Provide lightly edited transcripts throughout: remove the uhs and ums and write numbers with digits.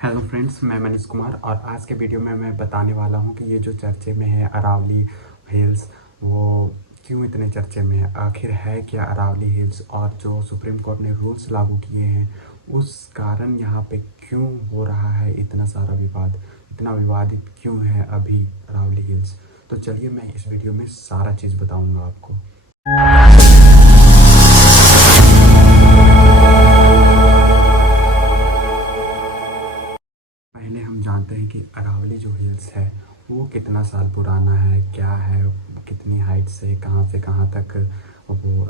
Hello friends, मैं मनीष कुमार और आज के वीडियो में मैं बताने वाला हूं कि ये जो चर्चे में है अरावली हिल्स, वो क्यों इतने चर्चे में है। आखिर है क्या अरावली हिल्स, और जो सुप्रीम कोर्ट ने रूल्स लागू किए हैं उस कारण यहाँ पे क्यों हो रहा है इतना सारा विवाद, इतना विवादित क्यों है अभी अरावली हिल्स। तो चलिए मैं इस वीडियो में सारा चीज़ बताऊँगा आपको। पहले हम जानते हैं कि अरावली जो हिल्स है वो कितना साल पुराना है, क्या है, कितनी हाइट से कहाँ तक वो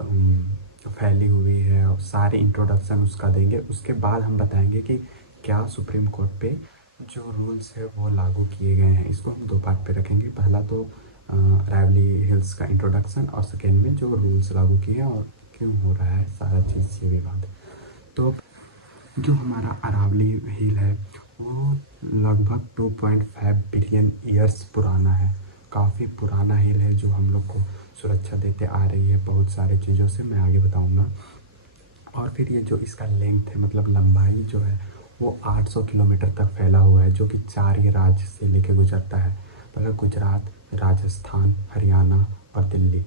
फैली हुई है, और सारे इंट्रोडक्शन उसका देंगे। उसके बाद हम बताएंगे कि क्या सुप्रीम कोर्ट पे जो रूल्स है वो लागू किए गए हैं। इसको हम दो पार्ट पे रखेंगे। पहला तो अरावली हिल्स का इंट्रोडक्शन, और सेकेंड में जो रूल्स लागू किए हैं और क्यों हो रहा है सारा चीज़, ये विवाद। तो जो हमारा अरावली हिल है वो लगभग 2.5 बिलियन ईयर्स पुराना है। काफ़ी पुराना हिल है जो हम लोग को सुरक्षा देते आ रही है बहुत सारे चीज़ों से, मैं आगे बताऊंगा। और फिर ये जो इसका लेंथ है, मतलब लंबाई जो है वो 800 किलोमीटर तक फैला हुआ है, जो कि 4 ये राज्य से लेके गुजरता है। मतलब गुजरात, राजस्थान, हरियाणा और दिल्ली,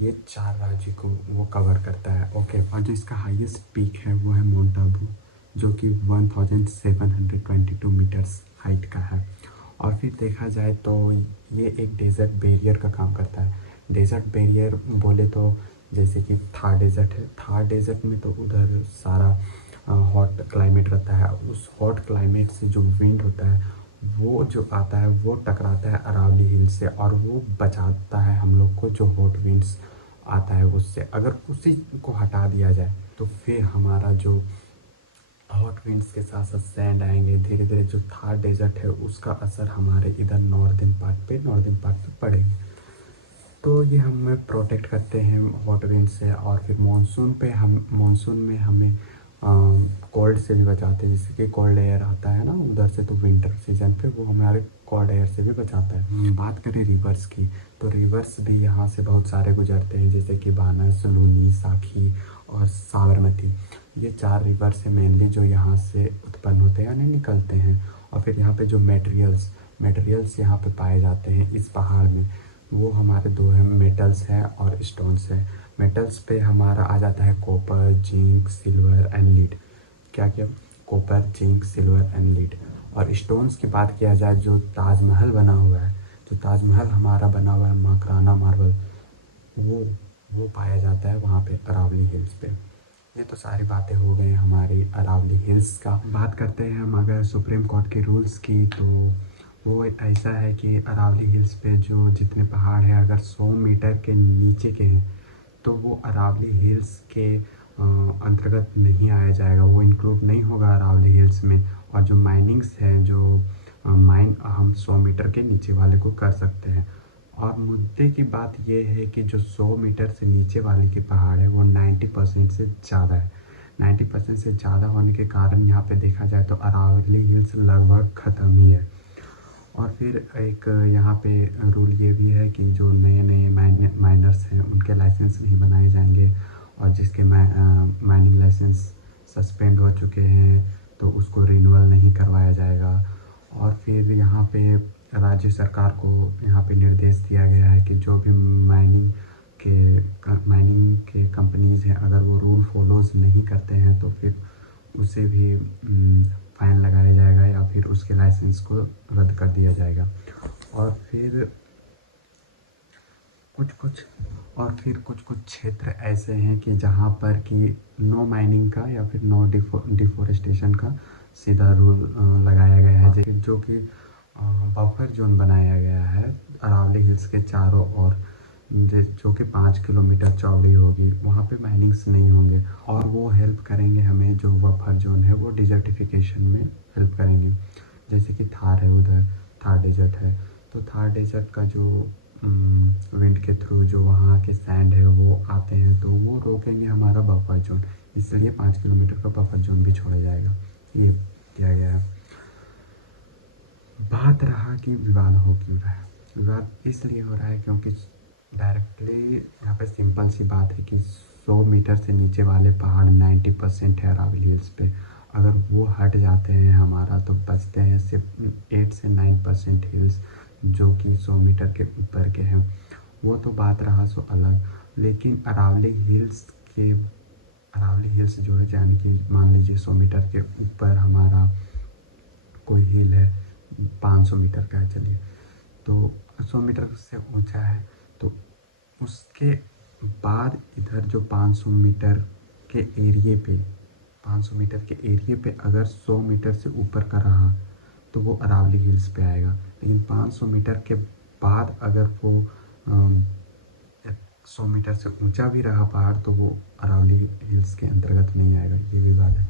ये 4 राज्य को वो कवर करता है। ओके, और जो इसका हाईएस्ट पीक है वो है माउंट आबू, जो कि 1722 मीटर्स हाइट का है। और फिर देखा जाए तो ये एक डेजर्ट बैरियर का काम करता है। डेजर्ट बैरियर बोले तो जैसे कि थार डेजर्ट है, थार डेजर्ट में तो उधर सारा हॉट क्लाइमेट रहता है। उस हॉट क्लाइमेट से जो विंड होता है वो जो आता है वो टकराता है अरावली हिल से, और वो बचाता है हम लोग को जो हॉट विंड्स आता है उससे। अगर उसी को हटा दिया जाए तो फिर हमारा जो हॉट विंड्स के साथ साथ सैंड आएंगे, धीरे धीरे जो थार डेजर्ट है उसका असर हमारे इधर नॉर्दर्न पार्ट पे पड़ेंगे। तो ये हमें प्रोटेक्ट करते हैं हॉट विंड से। और फिर मानसून में हमें कोल्ड से भी बचाते हैं। जैसे कि कोल्ड एयर आता है ना उधर से, तो विंटर सीजन पे वो हमारे कोल्ड एयर से भी बचाता है। बात करें रिवर्स की, तो रिवर्स भी यहाँ से बहुत सारे गुजरते हैं, जैसे कि बानस, लूनी, साखी और साबरमती। ये 4 रिवर्स है मेनली जो यहाँ से उत्पन्न होते हैं यानी निकलते हैं। और फिर यहाँ पे जो मटेरियल्स यहाँ पे पाए जाते हैं इस पहाड़ में, वो हमारे दो हैं, मेटल्स है और स्टोन्स है। मेटल्स पे हमारा आ जाता है copper, zinc, silver and lead. क्या क्या? Copper, zinc, silver and lead. और स्टोन्स की बात किया जाए, जो ताजमहल बना हुआ है, जो ताजमहल हमारा बना हुआ है मकराना मार्बल, वो वो पाया जाता है वहाँ पे अरावली हिल्स पे। ये तो सारी बातें हो गई हमारी अरावली हिल्स का। बात करते हैं हम अगर सुप्रीम कोर्ट के रूल्स की, तो वो ऐसा है कि अरावली हिल्स पे जो जितने पहाड़ हैं अगर 100 मीटर के नीचे के हैं तो वो अरावली हिल्स के अंतर्गत नहीं आया जाएगा, वो इंक्लूड नहीं होगा अरावली हिल्स में। और जो माइनिंग्स है, जो माइन हम 100 मीटर के नीचे वाले को कर सकते हैं। और मुद्दे की बात ये है कि जो 100 मीटर से नीचे वाले के पहाड़ है वो 90% से ज़्यादा है। 90% से ज़्यादा होने के कारण यहाँ पे देखा जाए तो अरावली हिल्स लगभग ख़त्म ही है। और फिर एक यहाँ पे रूल ये भी है कि जो नए नए माइनर्स हैं उनके लाइसेंस नहीं बनाए जाएंगे, और जिसके माइनिंग लाइसेंस सस्पेंड हो चुके हैं तो उसको रिन्यूअल नहीं करवाया जाएगा। और फिर यहाँ पे राज्य सरकार को यहाँ पे निर्देश दिया गया है कि जो भी माइनिंग के कंपनीज़ हैं अगर वो रूल फॉलोज नहीं करते हैं तो फिर उसे भी फ़ाइन लगाया जाएगा या फिर उसके लाइसेंस को रद्द कर दिया जाएगा। और फिर कुछ कुछ क्षेत्र ऐसे हैं कि जहाँ पर कि नो माइनिंग का या फिर नो डिफोरेस्टेशन का सीधा रूल लगाया गया है, जो कि बफर जोन बनाया गया है अरावली हिल्स के चारों ओर, जो कि 5 किलोमीटर चौड़ी होगी। वहाँ पे माइनिंग्स नहीं होंगे और वो हेल्प करेंगे हमें, जो बफर जोन है वो डिजर्टिफिकेशन में हेल्प करेंगे। जैसे कि थार है, उधर थार डेजर्ट है, तो थार डेजर्ट का जो विंड के थ्रू जो वहाँ के सैंड है वो आते हैं तो वो रोकेंगे हमारा बफर जोन, इसलिए 5 किलोमीटर का बफर जोन भी छोड़ा जाएगा। ये किया गया है। बात रहा कि विवाद हो क्यों रहा है। विवाद इसलिए हो रहा है क्योंकि डायरेक्टली यहाँ पे सिंपल सी बात है कि 100 मीटर से नीचे वाले पहाड़ 90% है अरावली हिल्स पे, अगर वो हट जाते हैं हमारा तो बचते हैं सिर्फ 8 से 9% हिल्स जो कि 100 मीटर के ऊपर के हैं। वो तो बात रहा सो अलग। लेकिन अरावली हिल्स जो है, यानी कि मान लीजिए 100 मीटर के ऊपर हमारा कोई हिल है, 500 मीटर का है चलिए, तो 100 मीटर से ऊंचा है, तो उसके बाद इधर जो 500 मीटर के एरिए पे 500 मीटर के एरिए पे अगर 100 मीटर से ऊपर का रहा तो वो अरावली हिल्स पे आएगा। लेकिन 500 मीटर के बाद अगर वो 100 मीटर से ऊंचा भी रहा पहाड़ तो वो अरावली हिल्स के अंतर्गत नहीं आएगा, ये भी बात है।